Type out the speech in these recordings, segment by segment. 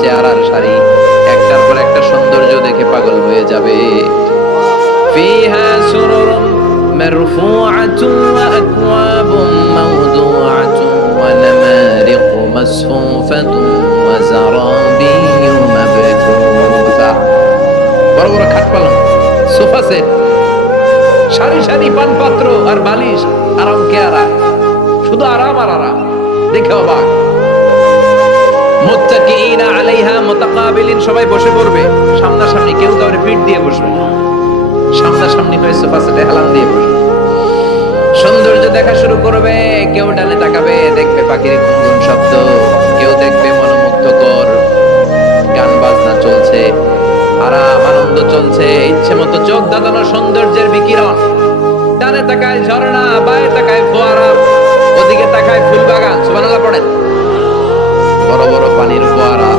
চেহারার শাড়ি, একটার পর একটা সৌন্দর্য দেখে পাগল হয়ে যাবে। ফিহা সুরুরুম মারফুআতুন ওয়া আকওয়াবুম মাওদুআতুন ওয়া নামারিকু মাসফুফাতুন ওয়া যারাবিয়্যু মাবথুথা। বড় বড় খাট পালং, সোফা সেট, সারি সারি পানপাত্র আর বালিশ, আরাম কে আরাম, শুধু আরাম আর আরাম, দেখে অবাক। মুত্তাকিইনা আলাইহা মুতাকাবিলিন, সবাই বসে পড়বে সামনাসামনি, কেউ কাউরে পিঠ দিয়ে বসবে না, সামনাসামনি হয়ে সোফা সেটে হেলান দিয়ে বসবে। সৌন্দর্য দেখা শুরু করবে, কেউ ডানে তাকাবে, দেখবে পাখির গুনগুন শব্দ, কেউ দেখবে মনোমুগ্ধকর গান বাজনা চলছে, আরাম আনন্দ চলছে, ইচ্ছে মতো চোখ ধাঁধানো সৌন্দর্যের বিকিরণ। ডানে তাকায় ঝর্ণা, বায়ে তাকায় ফোয়ারা, ওদিকে তাকায় ফুল বাগান। সুবহানাল্লাহ পড়েন। বড় বড় পানির ফোয়ারা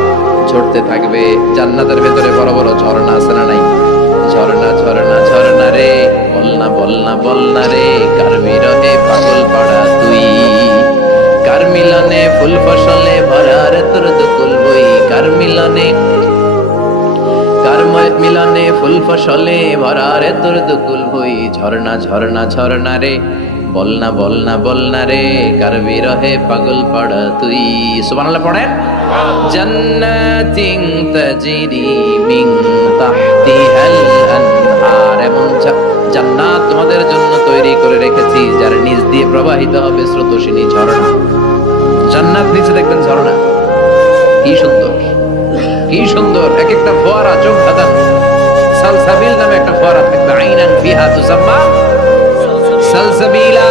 ঝরতে থাকবে। জান্নাতের ভেতরে বড় বড় ঝর্ণা আছে না নাই? ঝর্ণা ঝর্ণা ঝর্ণা রে, বলনা বলনা বলনা রে, কার বিরহে পাগল পাড়া তুই, কার মিলনে ফুল ফসলে ভরা রে তোর দুকুল বই, কার মিলনে মিলনে ফুল ফসলে ভরা রে তোর দুকুল বই। ঝর্ণা ঝর্ণা ঝর্ণা রে, বলনা বলনা বলনা রে, কার বিরহে পাগল পাড়া তুই। সুবহানাল্লাহ পড়েন। জান্নাতিন তাজরি মিন তাহতিহাল আনহার, এমন জান্নাত তোমাদের জন্য তৈরি করে রেখেছি যার নিচ দিয়ে প্রবাহিত হবে স্রোতস্বিনী ঝর্ণা। জান্নাত নিচে দেখবেন ঝর্ণা, কি সুন্দর, কি সুন্দর, এক একটা ফোয়ারা চোখ ধাঁধানো। সালসাবিল নামে একটা ফোয়ারা থাকবে, আইনান ফিহা তুসাম্মা সালসাবিলা।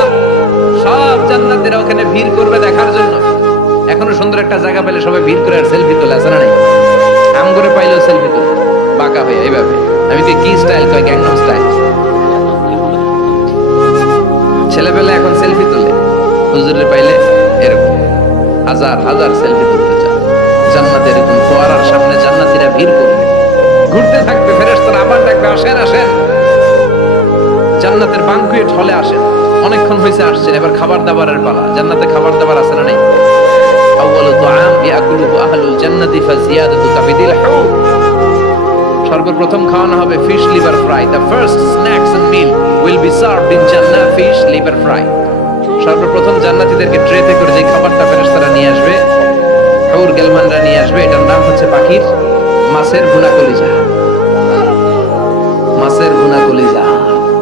সব জান্নাতীরা ওখানে ভিড় করবে দেখার জন্য। এখনো সুন্দর একটা জায়গা পেলে সবাই ভিড় করে আর সেলফি তোলে, আছে না নাই? আম করে পাইলেও সেলফি তোলে, বাঁকা হয়ে এইভাবে। আমি তো কি স্টাইল কয়, গ্যাংনাম স্টাইল। ছেলেবেলা এখন সেলফি তোলে, হুজুরে পাইলে এরকম হাজার হাজার সেলফি তুলতে চায়। জান্নাতের এরকম ফোয়ারার সামনে জান্নাতীরা ভিড় করবে, ঘুরতে থাকবে, ফেরেশতারা আবার ডাকবে, আসেন আসেন, জান্নাতের বানকুয়েট হলে আসেন। অনেকক্ষণ হয়েছে আসছেন, এবার খাবার দাবারের পালা। জান্নাতে খাবার দাবার আছে না নাই? আউয়ালু তুআম ইয়াকুলুহু আহলুল জান্নাতি ফাজিয়াদাতু কাবিদিল হুত। সর্বপ্রথম খাওয়ানো হবে fish liver fry. The first snacks and meal will be served in Jannah, fish liver fry. সর্বপ্রথম জান্নাতীদেরকে ট্রেতে করে যে খাবারটা ফেরেশতারা নিয়ে আসবে, হুর গেলমানরা নিয়ে আসবে, এটার নাম হচ্ছে পাখির মাছের ভুনা কলিজা। মাছের ভুনা কলিজা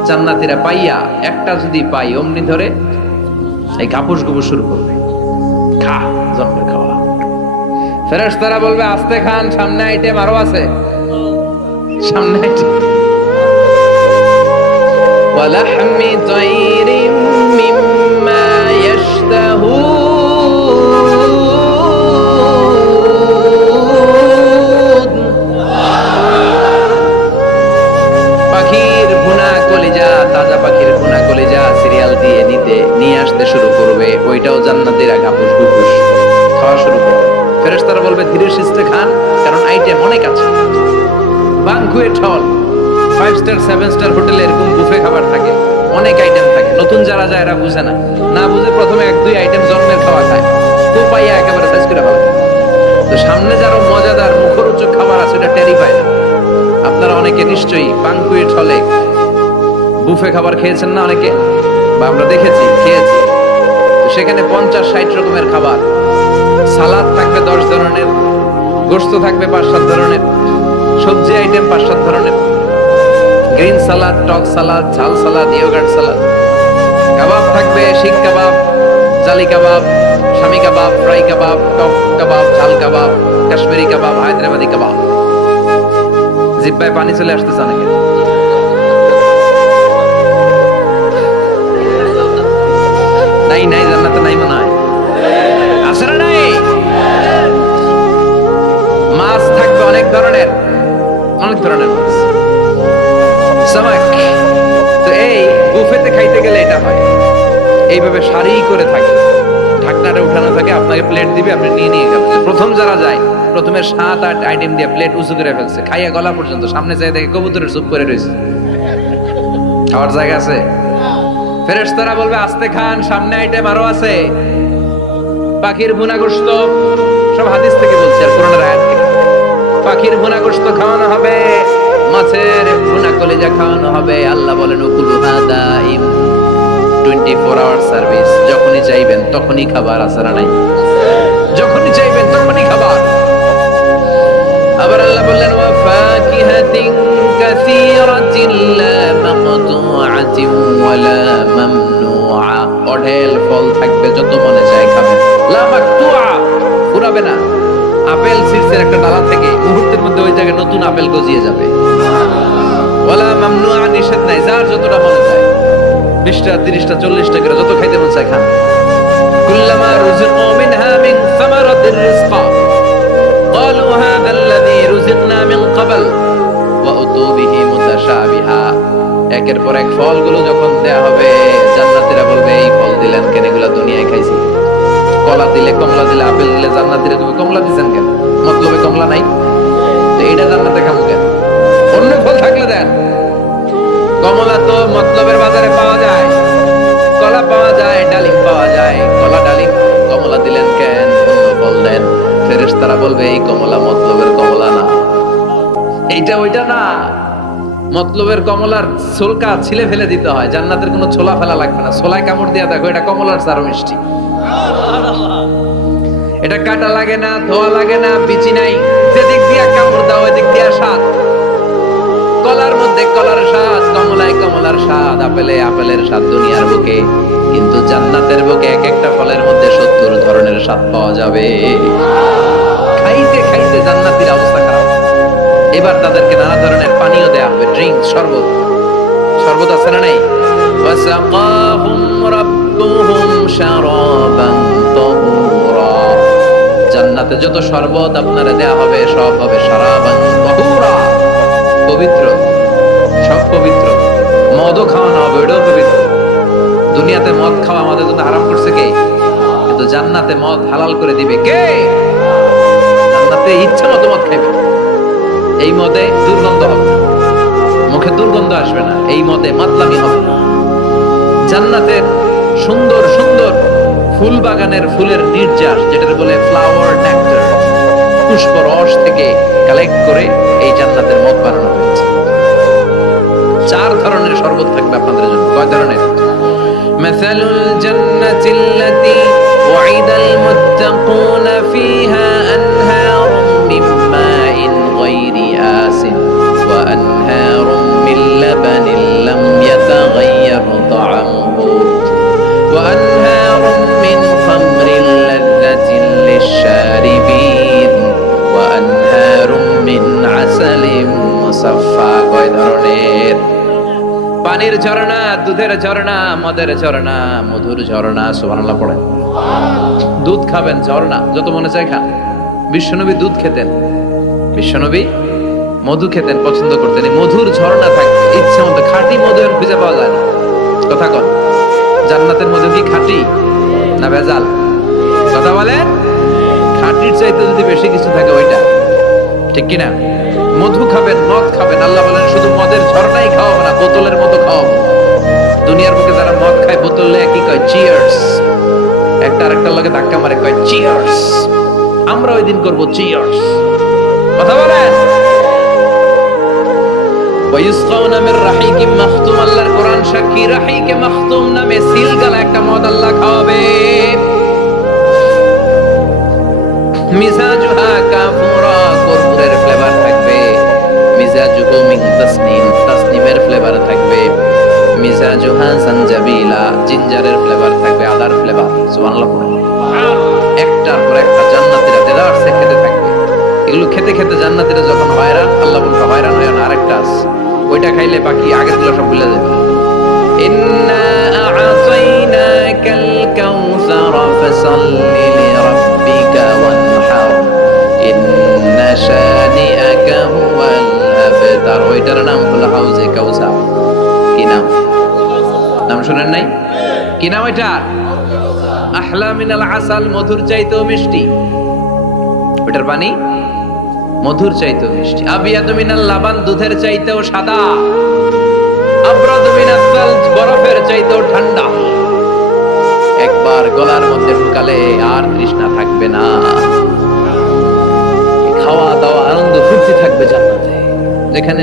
জান্নাতীরা পাইয়া, একটা যদি পাই অমনি ধরে এই কাপুস গুপুস শুরু করবে, খা জন্মের খাওয়া। ফেরেশতারা বলবে আস্তে খান, সামনে আইটেম আরো আছে, সামনে আইটেম। ওয়ালাহমি তাইরিম মিম্মা ইয়াশতাহুন, পাখির ভুনা কলিজা, তাজা পাখির ভুনা কলিজা সিরিয়াল দিয়ে নিয়ে আসতে শুরু করবে। ওইটাও জান্নাতীরা গাপুস গুপুস খাওয়া শুরু করবে। ফেরেশতারা বলবে ধীরে সুস্থে খান, কারণ আইটেম অনেক আছে। বানকুয়েট হল, 5 স্টার 7 স্টার হোটেলে এরকম বুফে খাবার থাকে, অনেক আইটেম থাকে। নতুন যারা যায় এরা বুঝে না, না বুঝে প্রথমে 1-2 আইটেম জন্মের খাওয়া খায়, তো পাইয়া একেবারে শেষ করে ফেলে। তো সামনে যারা মজাদার মুখরোচক খাবার আছে এটা টেরি পায় না। আপনারা অনেকে নিশ্চয়ই বানকুয়েট হলে বুফে খাবার খেয়েছেন না অনেকে, বা আমরা দেখেছি, খেয়েছি। তো সেখানে 50-60 রকমের খাবার, সালাদ থাকবে 10 ধরনের, গোশত থাকবে 5-7 ধরনের, সবজি আইটেম 5-7 ধরনের, গ্রিন সালাদ, টক সালাদ, ঝাল সালাদ, ইয়োগার্ট সালাদ, কাবাব থাকবে, শিক কাবাব, জালি কাবাব, শামি কাবাব, ফ্রাই কাবাব, টক কাবাব, ঝাল কাবাব, কাশ্মীরি কাবাব, হায়দ্রাবাদি কাবাব। জিব্বায় পানি চলে আসতেছে অনেকে। নাই নাই, জান্নাতে নাই মনে হয়, আছে না নাই? মাছ থাকবে অনেক ধরনের, অনেক ধরনের মাছ, সামাক। তো এই বুফেতে খাইতে গেলে এটা হয়, এইভাবে সারি করে থাকে, ঢাকনাটা উঠানো থাকে, আপনাকে প্লেট দিবে, আপনি নিয়ে নিয়ে খাবেন। প্রথম যারা যায় প্রথমে 7-8 আইটেম দিয়ে প্লেট উঁচু করে ফেলছে, খাইয়া গলা পর্যন্ত, সামনে যায় দেখে কবুতরের স্যুপ করে রয়েছে। খাওয়ার জায়গা আছে? ফেরেশতারা বলবে আস্তে খান, সামনে আইটেম আরো আছে। পাখির ভুনা গোশত, সব হাদিস থেকে বলছে আর কোরআনের আয়াত থেকে। পাখির ভুনা গোশত খাওয়ানো হবে, মাছের ভুনা কলিজা খাওয়ানো হবে। আল্লাহ বলেন উকুলুহা দাইম, 24 আওয়ার সার্ভিস। যখনই চাইবেন তখনই খাবার, আসারা নাই। যখনই চাইবেন তখনই খাবার। আবার আল্লাহ বললেন ওয়া ফাকিহাতিন কাসীরাতিন লা মাকতুআতিন ওয়ালা মামনুআ, অঢেল ফল থাকবে, যত মনে চায় খাবেন। লা মাকতুআ, ফুরাবে না। আপেল সিডসের একটা ডালা থেকে মুহূর্তের মধ্যে ওই জায়গায় নতুন আপেল গজিয়ে যাবে। ওয়ালা মামনুআ, নিষেধ নাই, যার যতটা মনে চায় 20টা 30টা 40টা করে যত খাইতে মন চায় খান। কুল্লামা রুজিকু মিনহা মিন সামারাতির রিজকা ক্বালু হাযা আল্লাযী রুজিকনা মিন ক্বাবল ওয়া উতু বিহি মুতাশাবিহা। একের পর এক ফলগুলো যখন দেয়া হবে, জান্নাতীরা বলবে এই ফল দিলেন কেন, এগুলা দুনিয়ায় খাইছি। কলা দিলে, কমলা দিলে, আপেল দিলে, জান্নাতীরা তুমি কমলা দিবেন কেন? মতলবে কমলা নাই তো এইটা জান্নাতে খাবো কেন? অন্য ফল থাকলে দেন। কমলা তো মতলবের বাজারে পাওয়া যায়, কলা পাওয়া যায়, ডালিম পাওয়া যায়। কলা ডালিম কমলা দিলেন কেন? অন্য ফল দেন। ফেরেশতারা বলবে এই কমলা মতলবের কমলা না, এইটা ওইটা না। মতলবের কমলার ছোলকা ছিলে ফেলে দিতে হয়, জান্নাতের কোনো ছোলা ফেলা লাগবে না। ছোলায় কামড় দিয়া দেখো, এটা কমলার চারো মিষ্টি। এটা কাটা লাগে না, ধোয়া লাগে না, বিচি নাই, যেদিক দিয়া কামড় দাও ওই দিক দিয়া স্বাদ। কলার মধ্যে কলার স্বাদ, কমলায় কমলার স্বাদ, আপেলে আপেলের স্বাদ দুনিয়ার বুকে। কিন্তু জান্নাতের বুকে এক একটা ফলের মধ্যে 70 ধরনের স্বাদ পাওয়া যাবে। খাইতে খাইতে জান্নাতীর অবস্থা খারাপ। এবার তাদেরকে নানা ধরনের পানীয় দেয়া হবে, ড্রিঙ্ক, শরবত। শরবত আছে না নাই? ওয়াসাকাহুম রাব্বুহুম শারাবান তাহুরা, জান্নাতে যত শরবত আপনারা দেয়া হবে সব হবে শারাবান তাহুরা, পবিত্র, সব পবিত্র। মদও খাওয়ানো হবে, ওটাও পবিত্র। দুনিয়াতে মদ খাওয়া আমাদের জন্য হারাম করছে কে? কিন্তু জান্নাতে মদ হালাল করে দিবে কে? জান্নাতে ইচ্ছা মতো মদ খাইবে। এই মদে দুর্গন্ধ হবে না, মুখে দুর্গন্ধ আসবে না। এই মদে মাতলামি হবে না। জান্নাতের সুন্দর সুন্দর ফুল বাগানের ফুলের নির্যাস, যেটা বলে ফ্লাওয়ার নেক্টার, পুষ্প রস থেকে কালেক্ট করে এই জান্নাতের মদ বানানো হয়েছে। 4 ধরনের শরবত থাকবে আপনাদের জন্য। কয় ধরনের? মাসালুল জান্নাতিল্লাতী ওয়াইদাল মুত্তাকুনা ফিহা আনহারুম মিন মাইন গায়রি আসিন ওয়া আনহারুম মিন লাবানিন লাম ইয়াতাগায়্যার তা'আমুহু ওয়া আনহারুম মিন খামরিন লাযযাতিন লিশ-শারিবিন ওয়া আনহারুম মিন আসালিন মুসাফফা। কয় ধরনের? পানির ঝর্ণা, দুধের ঝর্ণা, মদের ঝর্ণা, মধুর ঝর্ণা। সুবহানাল্লাহ পড়েন। দুধ খাবেন, ঝর্ণা যত মনে চায় খান। বিশ্বনবী দুধ খেতেন, বিশ্বনবী মধু খেতেন, পছন্দ করতেন। মধুর ঝর্ণা থাকবে ইচ্ছে মতো। খাঁটি মধু আর খুঁজে পাওয়া যায় না। কথা কন, জান্নাতের মধু কি খাঁটি না ভেজাল? কথা বলেন। খাঁটির চাইতে যদি বেশি কিছু থাকে ওইটা, ঠিক কিনা? মধু খাবেন, মদ খাবেন। আল্লাহ বলেন শুধু মদের ঝর্ণাই খাওয়াবো না, বোতলের মতো খাওয়াবো। দুনিয়ার বুকে যারা মদ খায় বোতলে কি কয়? চিয়ার্স। একটা আরেকটার লগে ধাক্কা মারে, কয় চিয়ার্স। আমরা ওই দিন করবো চিয়ার্স। কথা বলেন। ওয়ায়ুসকাউনা মির রাহিকিম মাখতুম, আল্লাহর কোরআন সাক্ষী, রাহিকে মাখতুম নামে সিল গালা একটা মদ আল্লাহ খাওয়াবে। মিজাজুহা কাফুরা, কর্পূরের ফ্লেভার থাকবে। মিজাজুহু মিন তাসনিম, তাসনিমের ফ্লেভার থাকবে। মিজাজুহা জানজাবিলা, জিঞ্জারের ফ্লেভার থাকবে, আদার ফ্লেভার। সুবহানাল্লাহ। একটার পর একটা জান্নাতীরা দেদারসে খেতে থাকবে। এগুলো খেতে খেতে জান্নাতীরা যখন হয়রান, আল্লাহ বলবে হয়রান হয় না, আরেকটা আছে, ওইটা খাইলে বাকি আগেরগুলো সব ভুলে যাবে। ইন্না আ'তাইনাকাল কাউসার ফাসাল্লি লিরাব্বিকা ওয়ানহার ইন্না শানিআকা হুয়াল আবতার। ওইটার নাম হলো হাউজে কাউসার। কি নাম? নাম শুনেন নাই? কি নাম ওইটার? আহলা মিনাল আসাল, মধুর চাইতেও মিষ্টি। ওইটার পানি মধুর চাইতেও মিষ্টি। আবিয়াদু মিনাল লাবান, দুধের চাইতেও সাদা। আবরাদু মিনাস সালজ, বরফের চাইতেও ঠান্ডা। একবার গলার মধ্যে ঢুকালে আর তৃষ্ণা থাকবে না। খাওয়া দাওয়া, আনন্দ, ফুর্তি থাকবে জান্নাতে, যেখানে